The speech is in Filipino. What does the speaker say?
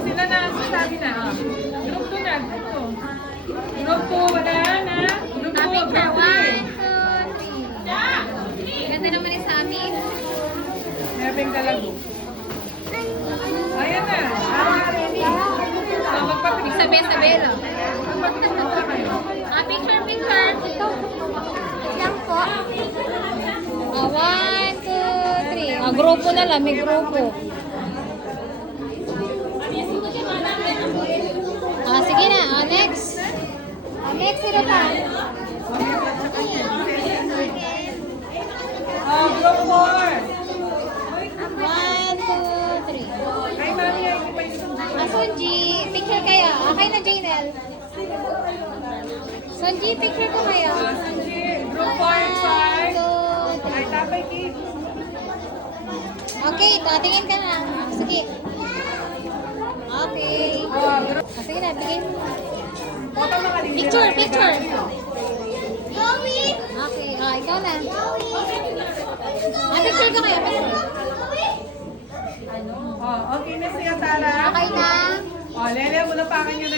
Sila na ang sasabi na. Group 2 na, group 2. Group 2, wala na. Group 2, group 3. Ganda naman yung sa amin. Meron dalago. Ayan na. Magpapikit. Sabi-sabi lang. Magpapikit na kayo. Picture, picture. Yan po. 1, 2, 3. Grupo na lang, may grupo. Sige na. Next. Next, sino pa? Group 4. 1, 2, 3. Ay, mami, ay, hindi pa yung Sunji, picture kayo. Okay na, Janel. Sunji, picture ko kayo. Group 4 and 5. 1, 2, 3. Ay, tapay, Kate. Okay, tingin ka na. Sige. Okay. Sige na, bigay mo. Picture, picture. Okay, ikaw na. Picture ko kayo, picture. Okay na siya, Tara. Okay na. Lele, muna pa kanya na